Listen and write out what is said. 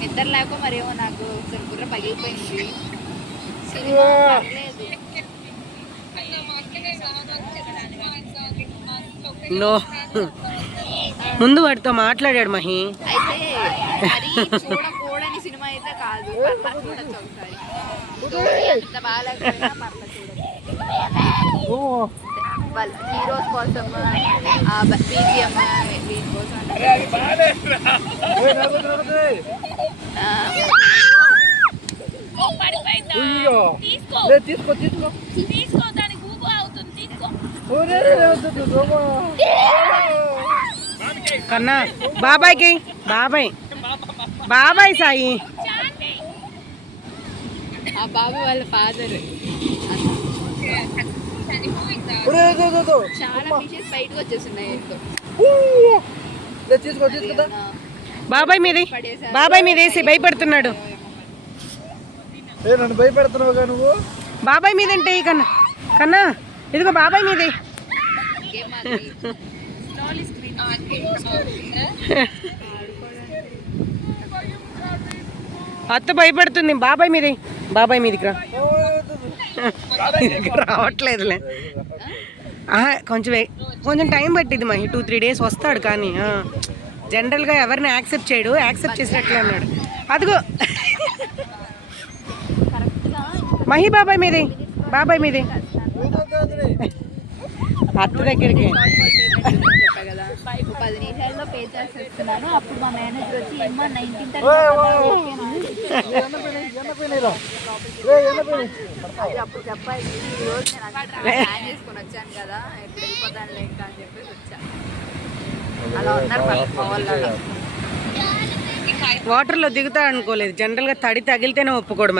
నిద్ర లేక మరేమో నాకు బుర్ర పగిలిపోయింది. సినిమా పర్లేదు. నో ముందు వాడితో మాట్లాడాడు మహి. అయితే మరి చూడకూడని సినిమా అయితే కాదు, పర్లా చూడొచ్చు ఒకసారి. ఎంత బాగా పర్లా చూడొచ్చు. వాళ్ళ హీరోస్ కోసం బీజిఎం వీటి కోసం కన్నా బాబాయ్కి బాబాయ్ సాయి ఆ బాబు వాళ్ళ ఫాదర్. చాలా ఫిషెస్ బయటకు వచ్చేస్తున్నాయి. బాబాయ్ మీద వేసి భయపడుతున్నాడు. నన్ను భయపెడుతున్నావుగా నువ్వు. బాబాయ్ మీద అంటే కన్నా కన్నా ఇదిగో బాబాయ్ మీదే. అత్త భయపడుతుంది. బాబాయ్ మీదకి రా. రావట్లేదులే. కొంచెం టైం పట్టింది మహి, 2-3 డేస్ వస్తాడు. కానీ జనరల్గా ఎవరిని యాక్సెప్ట్ చేయడు, యాక్సెప్ట్ చేసినట్లే అన్నాడు. అదిగో మహి బాబాయ్ మీదే అత్త దగ్గరికి. చెప్పా కదా 10 నిమిషాల్లో పే చేసేస్తున్నాను. అప్పుడు మా మేనేజర్ వచ్చి ఏమో 19 అప్పుడు చెప్పాలి. ఈ రోజు నేను ప్లాన్ చేసుకొని వచ్చాను కదా, ఎప్పుడు వెళ్ళిపోతాను ఇంకా అని చెప్పేసి వచ్చాను. అలా ఉన్నారు మా వాళ్ళు. వాటర్లో దిగుతాడు అనుకోలేదు. జనరల్గా తడి తగిలితేనే ఒప్పుకోడు.